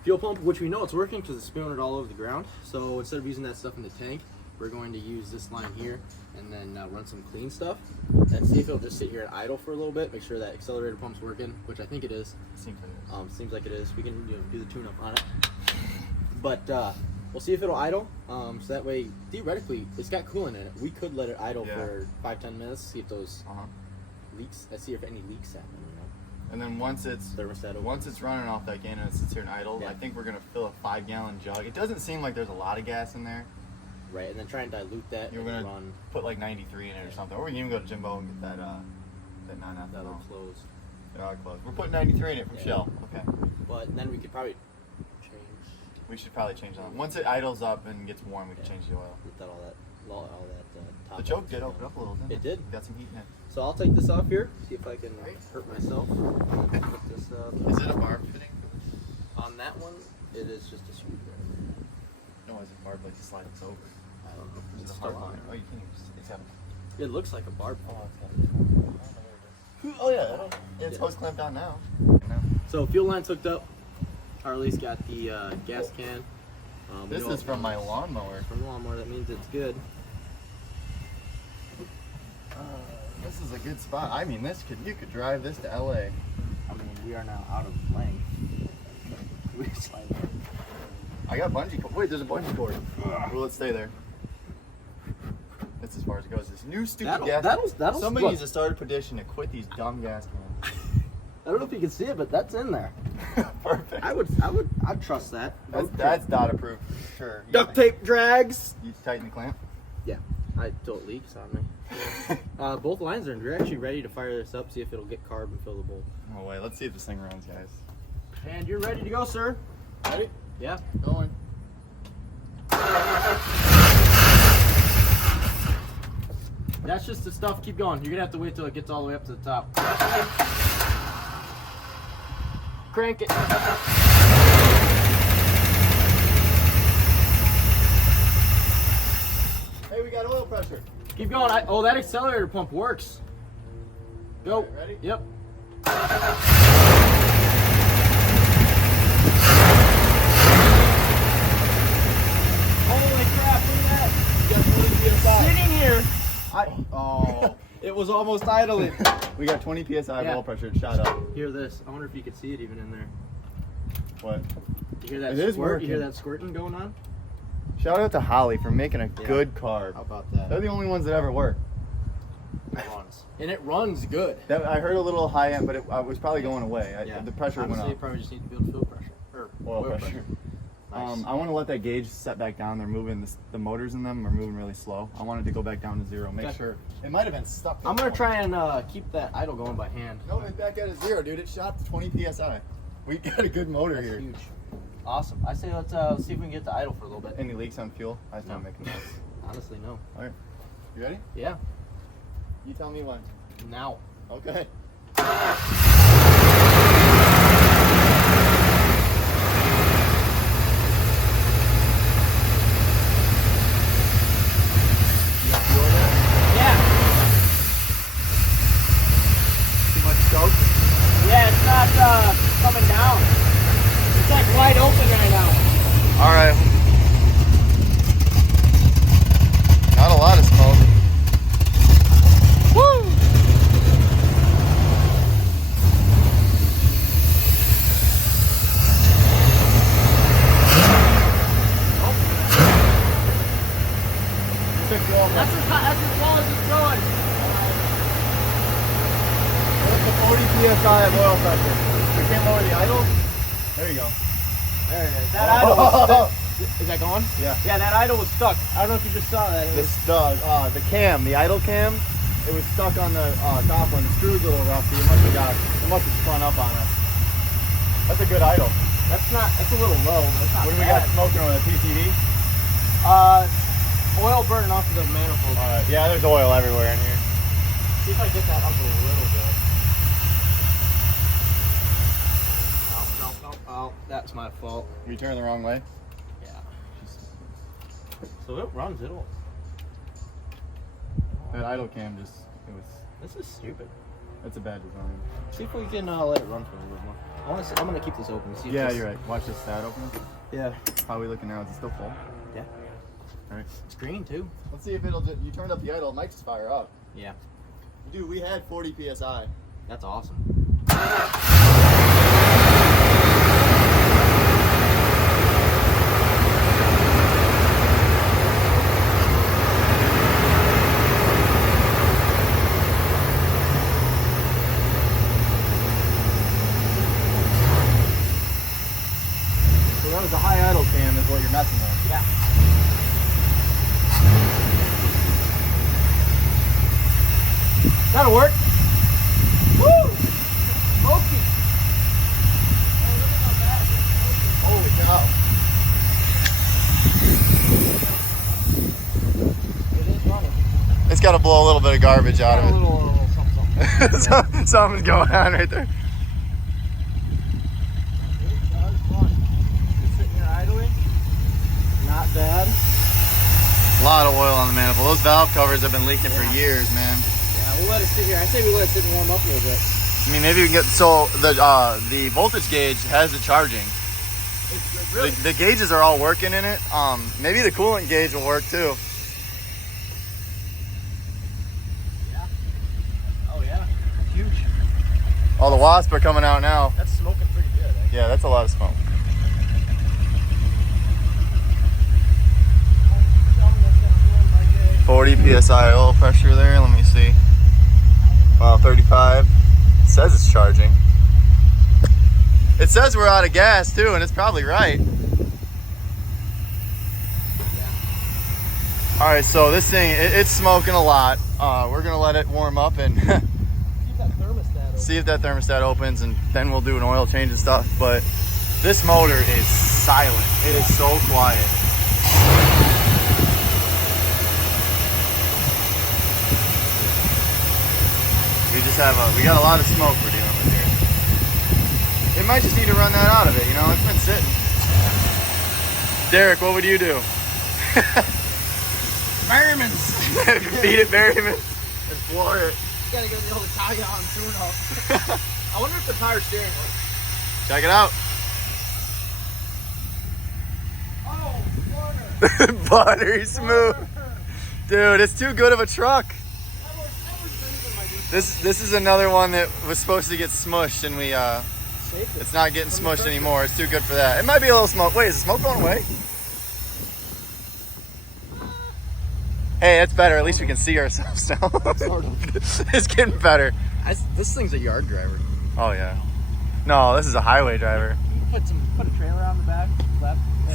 fuel pump, which we know it's working because it's spewing it all over the ground. So instead of using that stuff in the tank, we're going to use this line here and then run some clean stuff and see if it'll just sit here and idle for a little bit, make sure that accelerator pump's working, which I think it is. Seems like it is. We can do the tune-up on it. But we'll see if it'll idle. So that way, theoretically, it's got coolant in it. We could let it idle for 5-10 minutes, see if those leaks, see if any leaks happen. You know, And then once it's thermostat. once it's running off that can and it sits here and idle, I think we're gonna fill a 5-gallon jug. It doesn't seem like there's a lot of gas in there. Right, and then try and dilute that. You're and gonna run put like 93 in it or something. Or we can even go to Jimbo and get that that that non-ethanol. will close. They're all close. We're putting 93 in it from Yeah. Shell. Okay. But then we could probably change. We should probably change that. Once it idles up and gets warm, we can change the oil. Let that all that top The choke did open up a little, didn't it? It did. Got some heat in it. So I'll take this off here, see if I can hurt myself. Put this up. Is it a barb fitting? On that one, it is just a screwdriver. No, is it barb like to slide this over? I don't know. Is It's it a still hard on line? Oh, you can't even. It's got. It looks like a barb. Oh yeah, it's hose clamped on now. So fuel line's hooked up. Harley's got the gas can. This is from my lawnmower. From the lawnmower, that means it's good. This is a good spot. I mean, you could drive this to LA. I mean, we are now out of length. I got bungee cord. Wait, there's a bungee cord. Well, let's stay there. That's as far as it goes. This new stupid gas. Somebody needs to start a petition to quit these dumb gas cans. I don't know if you can see it, but that's in there. Perfect. I'd trust that. That's dot approved. Sure. Duct tape drags. You tighten the clamp. Yeah, until it leaks on me. Both lines are in. We're actually ready to fire this up, see if it'll get carb and fill the bowl. Oh wait, let's see if this thing runs, guys. And you're ready to go, sir. Ready? Yeah. Going. That's just the stuff. Keep going. You're gonna have to wait till it gets all the way up to the top. Crank it. Hey, we got oil pressure. Keep going. Oh, that accelerator pump works. Go. Right, ready? Yep. Holy crap, look at that. You got 20 PSI. Sitting here. Oh. It was almost idling. We got 20 PSI of oil pressure. It shot up. Hear this. I wonder if you could see it even in there. What? You hear that It is squirt? working. You hear that squirting going on? Shout out to Holly for making a good carb. How about that? They're the only ones that ever work. It runs. And it runs good. I heard a little high end, but it was probably going away. The pressure Honestly, went you up. probably just need to build fuel pressure. Or Oil pressure. Nice. I want to let that gauge set back down. They're moving, the motors in them are moving really slow. I wanted to go back down to zero. Make Okay. sure. It might have been stuck. I'm going to try and keep that idle going by hand. No, it's back at a zero, dude. It shot to 20 PSI. We got a good motor That's here. huge. Awesome. I say let's see if we can get the idle for a little bit. Any leaks on fuel? I just want to make a note. Honestly, no. All right. You ready? Yeah. You tell me when. Now. Okay. Yeah. Too much soak? Yeah, it's not coming down. It's like wide open right now. All right. Not a lot of smoke. Woo! That's as well as it's going. What's the 40 PSI of oil pressure? We can't lower the idle? There you go. There it is. That idle was stuck. Is that going? Yeah. Yeah, that idle was stuck. I don't know if you just saw that. It was, The cam, the idle cam, it was stuck on the top one. The screw's a little rusty. It must have spun up on us. That's a good idle. that's a little low, but it's not What do we bad. got smoking on the PCV? Oil burning off of the manifold. Yeah, there's oil everywhere in here. See if I get that up a little bit. No. Oh, that's my fault. We turn the wrong way. Yeah. So it runs. That idle cam This is stupid. that's a bad design. See if we can let it run for a little bit more. I'm gonna keep this open. See if Yeah, this, you're right. Watch this stat open. Yeah. How are we looking now? Is it still full? Yeah. All right. It's green too. Let's see if you turned up the idle, it might just fire up. Yeah. Dude, we had 40 PSI. That's awesome. So that was a high idle cam is what you're messing with. Yeah. That'll work. Woo! Smoky. got to blow a little bit of garbage out of it. A little something. Something's going on right there. That was fun. Just sitting here idling. Not bad. A lot of oil on the manifold. Those valve covers have been leaking for years, man. Yeah, we'll let it sit here. I say we let it sit and warm up a little bit. I mean, maybe we can get, so the voltage gauge has the charging. Really? The gauges are all working in it. Maybe the coolant gauge will work too. Yeah. Oh yeah. Huge. All the wasps are coming out now. That's smoking pretty good. Yeah, that's a lot of smoke. 40 psi oil pressure there. Let me see. Wow, 35. It says it's charging. It says we're out of gas too, and it's probably right. All right, so this thing, it's smoking a lot. We're gonna let it warm up and see if that thermostat opens, and then we'll do an oil change and stuff. But this motor is silent. It is so quiet. We got a lot of smoke we're dealing with here. It might just need to run that out of it, you know, it's been sitting. Derek, what would you do? Merriman's. Feed it Merriman's and floor it. You gotta get the old Italian tune up. I wonder if the power steering works. Check it out. Oh, butter. Buttery smooth. Dude, it's too good of a truck. This is another one that was supposed to get smushed, and it's not getting smushed anymore. It's too good for that. It might be a little smoke. Wait, is the smoke going away? Hey, that's better. At least we can see ourselves now. Sort of. It's getting better. This thing's a yard driver. Oh yeah. No, this is a highway driver. You can put a trailer on the back.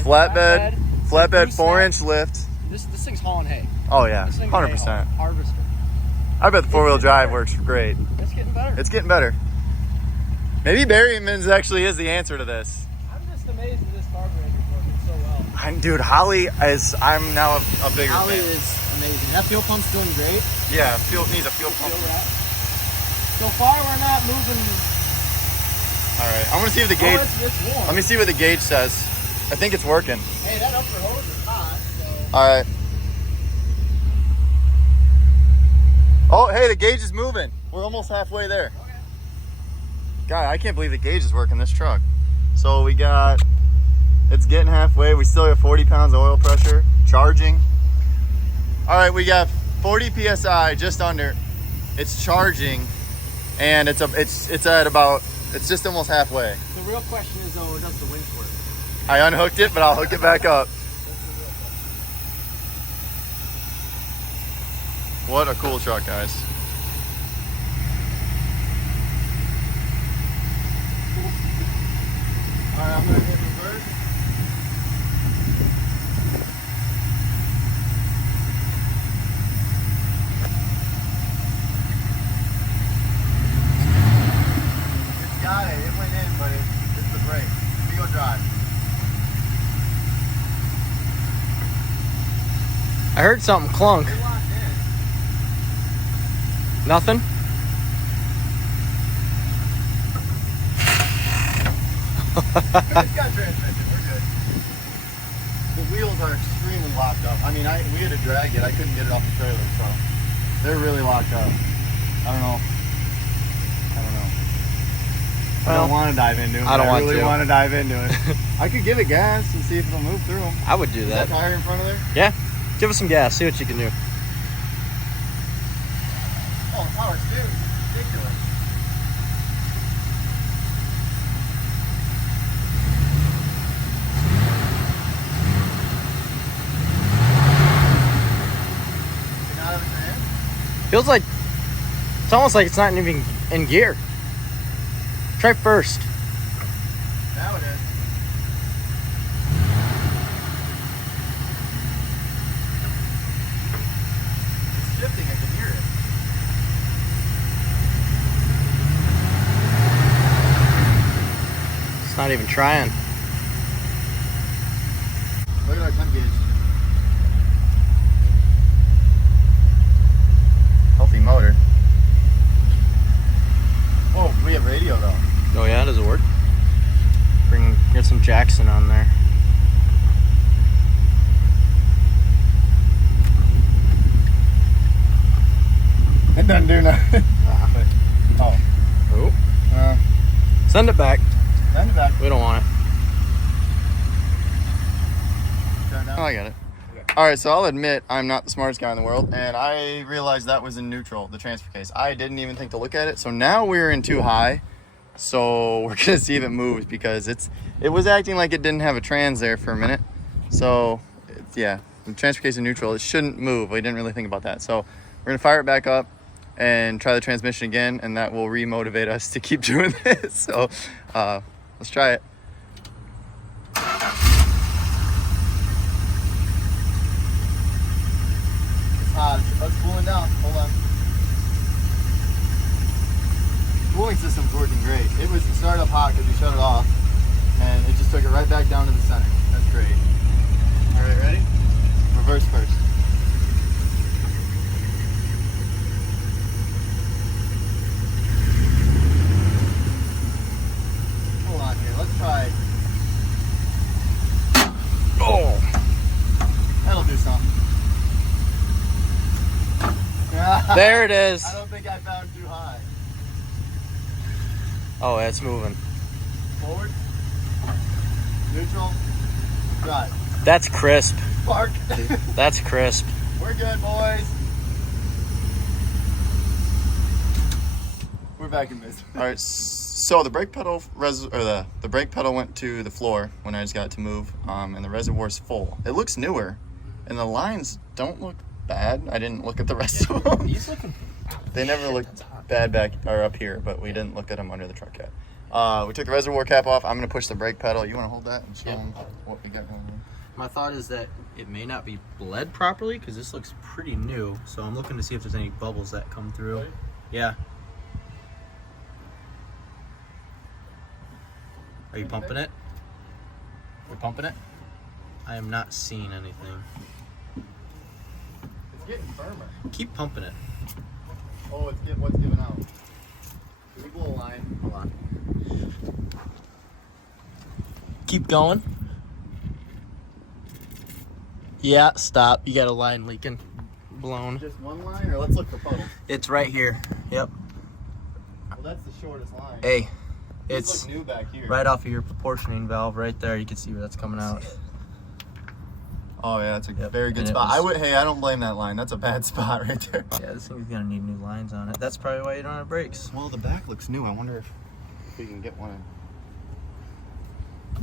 Flatbed, 4-inch lift. This thing's hauling hay. Oh yeah, This thing's 100%. Harvester. I bet the 4-wheel drive works great. It's getting better. It's getting better. Maybe Berryman's actually is the answer to this. I'm just amazed that this carburetor's working so well. Dude, Holly is. I'm now a bigger Holly fan. is amazing. That fuel pump's doing great. Yeah, needs a fuel pump. Feel that? So far, we're not moving. All right, I want to see if the gauge. It's warm. Let me see what the gauge says. I think it's working. Hey, that upper hose is hot. So. All right. Oh, hey, the gauge is moving. We're almost halfway there. Okay. God, I can't believe the gauge is working this truck. So it's getting halfway. We still have 40 pounds of oil pressure, charging. All right, we got 40 PSI, just under. It's charging, and it's just almost halfway. The real question is, though, does the winch work? I unhooked it, but I'll hook it back up. What a cool truck, guys. All right, I'm gonna hit reverse. It's got it. It went in, but it's the brake. We go drive. I heard something clunk. It locked in. Nothing? It's got transmission. We're good. The wheels are extremely locked up. I mean, we had to drag it. I couldn't get it off the trailer, so they're really locked up. I don't know. I don't want to dive into them. I really want to dive into it. I could give it gas and see if it'll move through them. I would do Is that. that tire in front of there? Yeah. Give us some gas. See what you can do. Oh, the power steering is ridiculous. You're not a fan? Feels like it's almost like it's not even in gear. Try first. Now it is. It's shifting, I can hear it. It's not even trying. Look at our temp gauge. Doesn't do nothing. Oh. Oh. Send it back. Send it back. We don't want it. Oh, I got it. All right, so I'll admit I'm not the smartest guy in the world, and I realized that was in neutral, the transfer case. I didn't even think to look at it, so now we're in too high, so we're gonna see if it moves because it was acting like it didn't have a trans there for a minute. So yeah, the transfer case in neutral, it shouldn't move. We didn't really think about that, so we're gonna fire it back up and try the transmission again, and that will re-motivate us to keep doing this. So let's try it. It's cooling down. Hold on. Cooling system's working great. It started up hot because we shut it off, and it just took it right back down to the center. That's great. All right, ready? Reverse first. Hold on here. Let's try. Oh, that'll do something. There it is. I don't think I found too high. Oh, it's moving. Forward. Neutral. Drive. That's crisp. Park. That's crisp. We're good, boys. We're back in this. All right. So the brake pedal the brake pedal went to the floor when I just got it to move, and the reservoir's full. It looks newer, and the lines don't look bad. I didn't look at the rest of them. He's looking. They never looked bad back or up here, but we didn't look at them under the truck yet. We took the reservoir cap off. I'm gonna push the brake pedal. You want to hold that and show them what we got going on? My thought is that it may not be bled properly because this looks pretty new. So I'm looking to see if there's any bubbles that come through. Ready? Yeah. Are you pumping it? We're pumping it? I am not seeing anything. It's getting firmer. Keep pumping it. Oh, what's giving out? Can we blow a line? Hold on. Keep going. Yeah, stop. You got a line leaking. Blown. Just one line, or let's look for puddles. It's right here. Yep. Well, that's the shortest line. Hey, These it's look new back here. right off of your proportioning valve right there. You can see where that's coming out. Oh yeah, that's a very good And it spot. was- I don't blame that line. That's a bad spot right there. Yeah, this thing's gonna need new lines on it. That's probably why you don't have brakes. Well, the back looks new. I wonder if we can get one in.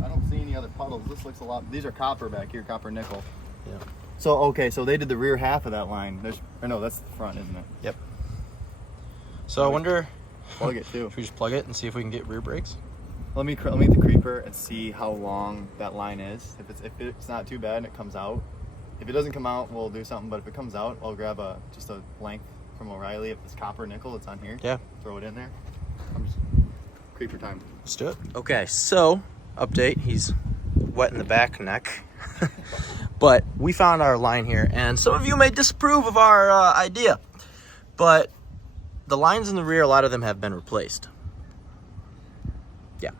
I don't see any other puddles. This looks a lot. These are copper back here, copper nickel. Yeah. So okay, so they did the rear half of that line. No, that's the front, isn't it? Yep. So I wonder, Plug it too. should we just plug it and see if we can get rear brakes? Let me get the creeper and see how long that line is. If it's not too bad and it comes out. If it doesn't come out, we'll do something. But if it comes out, I'll grab just a length from O'Reilly. If it's copper nickel, it's on here. Yeah. Throw it in there. Creeper time. Let's do it. Okay, so update. He's wet in the back neck. But we found our line here, and some of you may disapprove of our idea, but the lines in the rear, a lot of them have been replaced. Yeah.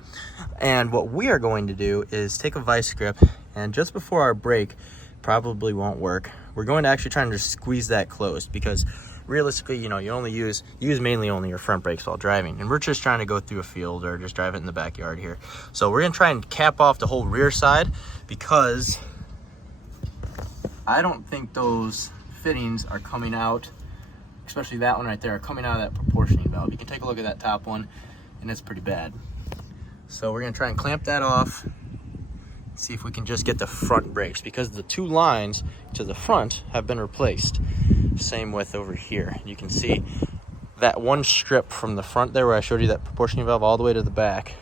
And what we are going to do is take a vice grip, and just before our brake probably won't work, we're going to actually try and just squeeze that closed, because realistically, you only use mainly only your front brakes while driving, and we're just trying to go through a field or just drive it in the backyard here. So we're gonna try and cap off the whole rear side, because I don't think those fittings are coming out, especially that one right there, are coming out of that proportioning valve. You can take a look at that top one, and it's pretty bad. So we're gonna try and clamp that off, see if we can just get the front brakes, because the two lines to the front have been replaced. Same with over here. You can see that one strip from the front there where I showed you that proportioning valve all the way to the back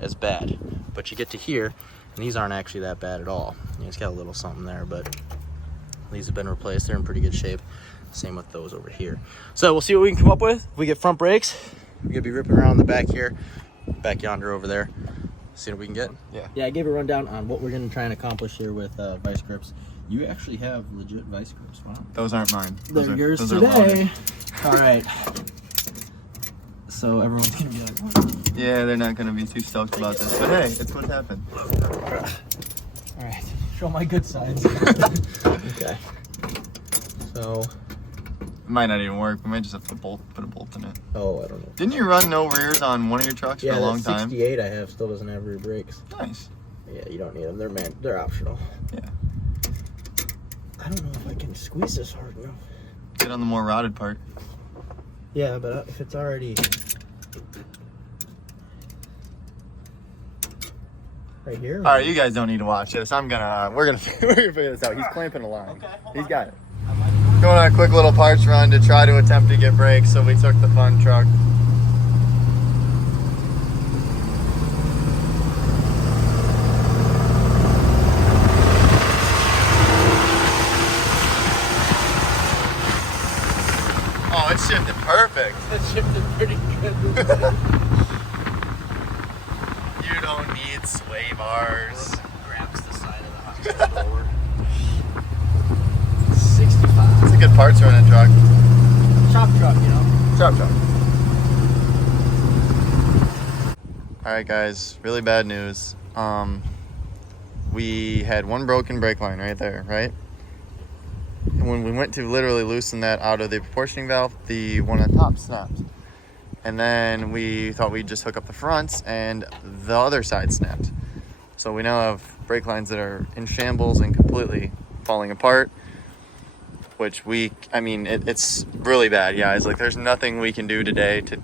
is bad. But you get to here, and these aren't actually that bad at all. It's got a little something there, but these have been replaced. They're in pretty good shape. Same with those over here. So we'll see what we can come up with. If we get front brakes, we're gonna be ripping around the back here, back yonder over there. See what we can get. Yeah, I gave a rundown on what we're gonna try and accomplish here with vice grips. You actually have legit vice grips. Wow. Those aren't mine. They're yours those today. All right. So everyone's gonna be like, what? Yeah, they're not gonna be too stoked about this, but hey, it's what happened. All right, show my good sides. Okay. So It might not even work. We might just have to put a bolt in it. Oh, I don't know. Didn't you run no rears on one of your trucks for a long that time? 68 I have still doesn't have rear brakes. Nice. Yeah, you don't need them. They're optional. Yeah. I don't know if I can squeeze this hard enough. Get on the more rotted part. Yeah, but if it's already right here. All right, you guys don't need to watch this. We're gonna figure this out. He's clamping a line. Okay. He's got it. Going on a quick little parts run to try to attempt to get brakes, so we took the fun truck. Oh, it's shifted perfect. It shifted pretty good. You don't need sway bars. Grabs the side of the hot forward. 65. It's a good parts running truck. Chop truck, you know. Chop chop. Alright guys, really bad news. We had one broken brake line right there, right? And when we went to literally loosen that out of the proportioning valve, the one on top snapped. And then we thought we'd just hook up the fronts and the other side snapped. So we now have brake lines that are in shambles and completely falling apart. Which it's really bad, guys. Like, there's nothing we can do today to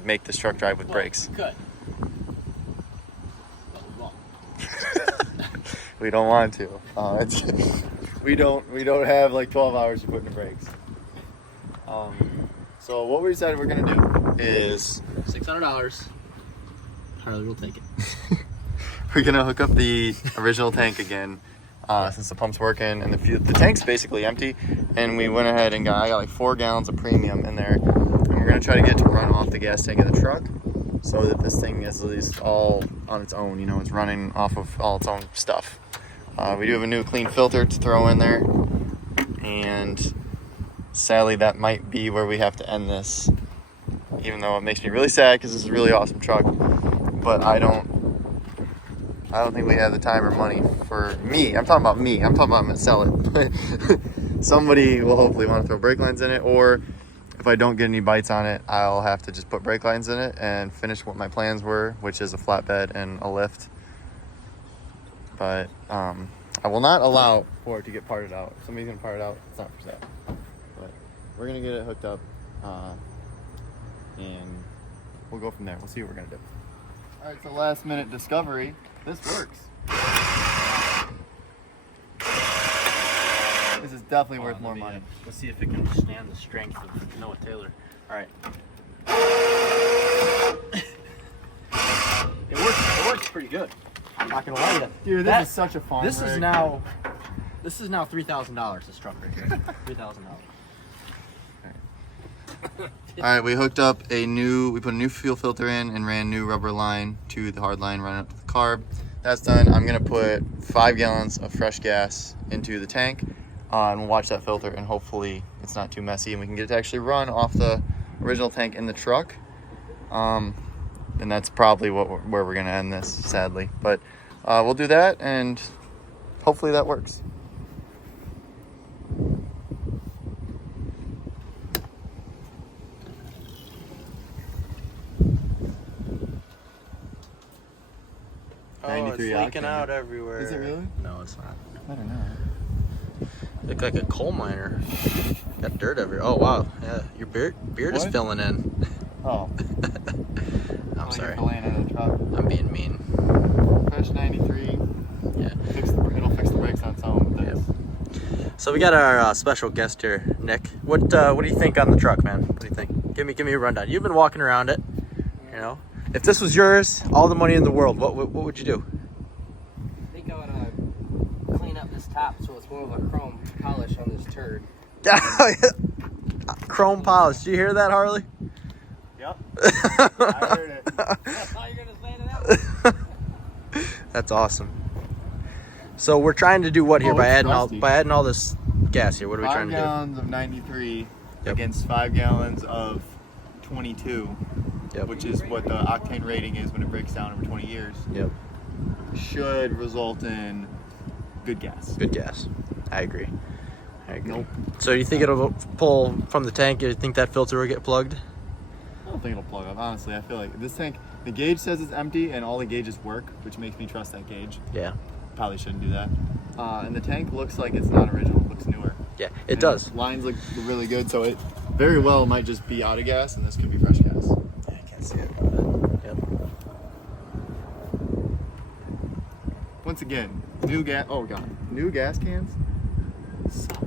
make this truck drive with brakes. Good. But we won't. We don't want to. We don't have like 12 hours to put in the brakes. So what we decided we're gonna do is $600. Harley will take it. we're gonna hook up the original tank again. Since the pump's working and the tank's basically empty, and we went ahead and I got like 4 gallons of premium in there, and we're gonna try to get it to run off the gas tank of the truck, so that this thing is at least all on its own. You know, it's running off of all its own stuff. We do have a new clean filter to throw in there, and sadly that might be where we have to end this. Even though it makes me really sad because this is a really awesome truck, but I don't think we have the time or money for me. I'm talking about me. I'm talking about I'm gonna sell it. Somebody will hopefully want to throw brake lines in it, or if I don't get any bites on it, I'll have to just put brake lines in it and finish what my plans were, which is a flatbed and a lift. But I will not allow for it to get parted out. If somebody's gonna part it out, it's not for sale. But we're gonna get it hooked up, and we'll go from there. We'll see what we're gonna do. All right, so last minute discovery. This works. This is definitely worth more money. Let's see if it can withstand the strength of Noah Taylor. All right. It works pretty good. I'm not gonna lie to you. Dude, this is such a fun rig. This is now $3,000. This truck right here. $3,000. All right, we hooked up we put a new fuel filter in and ran new rubber line to the hard line running up to the carb. That's done. I'm gonna put 5 gallons of fresh gas into the tank, and we'll watch that filter, and hopefully it's not too messy and we can get it to actually run off the original tank in the truck. And that's probably where we're gonna end this, sadly. But we'll do that, and hopefully that works. Oh, it's leaking out everywhere. Is it really? No, it's not. I don't know. Look like a coal miner. Got dirt everywhere. Oh wow, yeah, your beard is filling in. Oh. I'm sorry. For laying in the truck. I'm being mean. Fresh 93. Yeah. It'll fix the brakes on its own. Yep. So we got our special guest here, Nick. What do you think on the truck, man? What do you think? Give me a rundown. You've been walking around it. You know, if this was yours, all the money in the world, what would you do? I think I would clean up this top so it's more of a chrome polish on this turd. Chrome polish. Do you hear that, Harley? Yep. I heard it. That's how you're gonna say to that? That's awesome. So we're trying to do what here by adding all this gas here? What are we trying to do? 5 gallons of 93 Yep. against 5 gallons of 22, Yep. which is what the octane rating is when it breaks down over 20 years. Yep. Should result in good gas. Good gas. I agree. Okay, good. Nope. So you think it'll pull from the tank? You think that filter will get plugged? I don't think it'll plug up, honestly. I feel like this tank, the gauge says it's empty and all the gauges work, which makes me trust that gauge. Yeah. Probably shouldn't do that. And the tank looks like it's not original, it looks newer. Yeah, it does. Lines look really good, so it very well might just be out of gas and this could be fresh gas. I can't see it. Yep. Once again, new gas, oh god, new gas cans suck.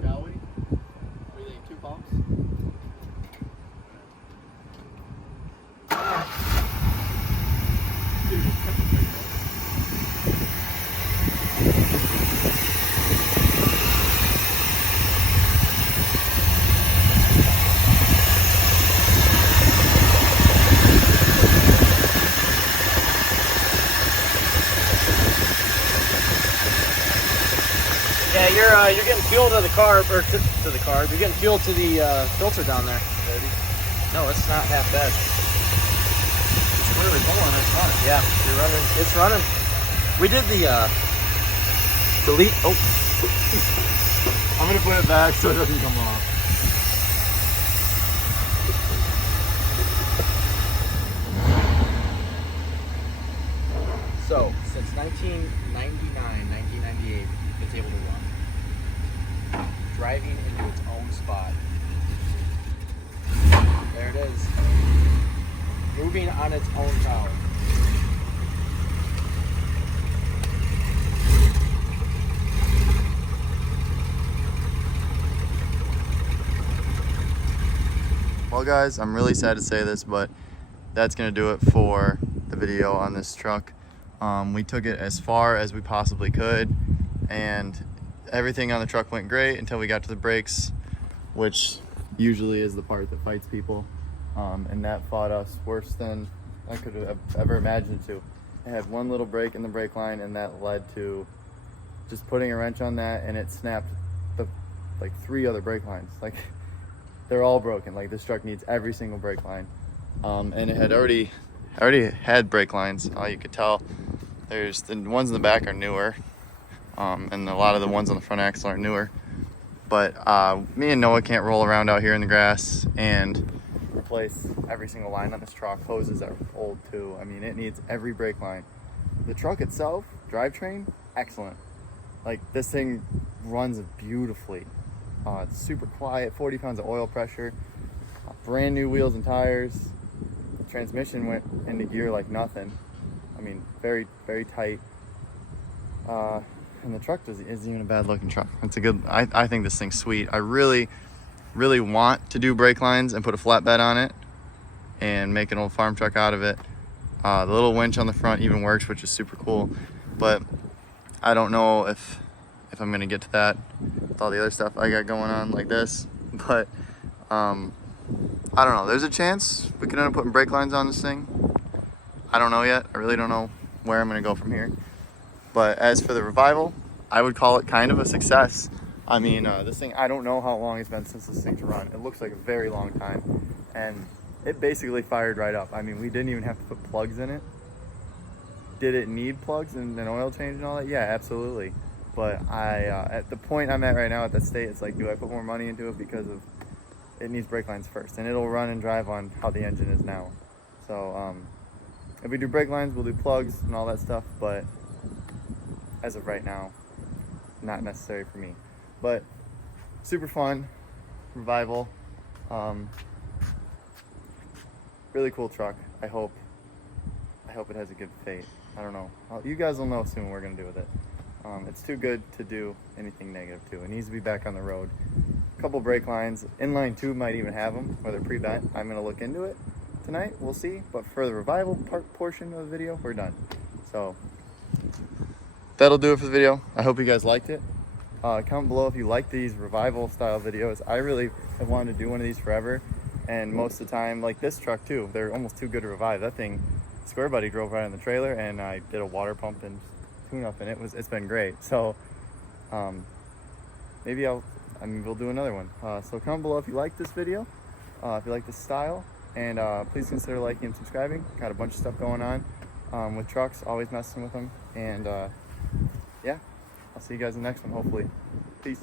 Shall we? What do you think, 2 pumps? Yeah, you're getting fuel to the carb, or to the carb. You're getting fuel to the filter down there. No, it's not half bad. It's really pulling, it's running. Yeah, you're running. It's running. We did the delete. Oh, I'm gonna put it back so it doesn't come off. so since 1999, 1998, it's able to run. Driving into its own spot. There it is. Moving on its own power. Well guys, I'm really sad to say this, but that's gonna do it for the video on this truck. We took it as far as we possibly could, and everything on the truck went great until we got to the brakes, which usually is the part that fights people. And that fought us worse than I could have ever imagined to. I had one little break in the brake line, and that led to just putting a wrench on that, and it snapped like 3 other brake lines. Like, they're all broken. Like, this truck needs every single brake line. And it had already had brake lines. You could tell there's the ones in the back are newer, and a lot of the ones on the front axle are newer. But me and Noah can't roll around out here in the grass and replace every single line on this truck. Hoses are old too. I mean, it needs every brake line. The truck itself, drivetrain, excellent. Like, this thing runs beautifully. It's super quiet, 40 pounds of oil pressure, brand new wheels and tires. The transmission went into gear like nothing. I mean, very, very tight. And the truck isn't even a bad looking truck. It's a good, I think this thing's sweet. I really, really want to do brake lines and put a flatbed on it and make an old farm truck out of it. The little winch on the front even works, which is super cool. But I don't know if I'm gonna get to that with all the other stuff I got going on like this. But I don't know. There's a chance we could end up putting brake lines on this thing. I don't know yet. I really don't know where I'm gonna go from here. But as for the revival, I would call it kind of a success. I mean, this thing, I don't know how long it's been since this thing's run. It looks like a very long time. And it basically fired right up. I mean, we didn't even have to put plugs in it. Did it need plugs and an oil change and all that? Yeah, absolutely. But at the point I'm at right now at that state, it's like, do I put more money into it because of it needs brake lines first, and it'll run and drive on how the engine is now. So if we do brake lines, we'll do plugs and all that stuff, but as of right now, not necessary for me. But super fun revival. Really cool truck. I hope it has a good fate. I don't know. You guys will know soon what we're gonna do with it. It's too good to do anything negative to. It needs to be back on the road. A couple brake lines. Inline 2 might even have them, whether pre-bent. I'm gonna look into it tonight. We'll see. But for the revival portion of the video, we're done. So that'll do it for the video. I hope you guys liked it. Comment below if you like these revival style videos. I really have wanted to do one of these forever, and most of the time, like this truck too, they're almost too good to revive. That thing, Square Buddy drove right on the trailer, and I did a water pump and tune up, and it's been great. So maybe we'll do another one. So comment below if you like this video, if you like this style, and please consider liking and subscribing. Got a bunch of stuff going on. with trucks, always messing with them. And yeah, I'll see you guys in the next one, hopefully. Peace.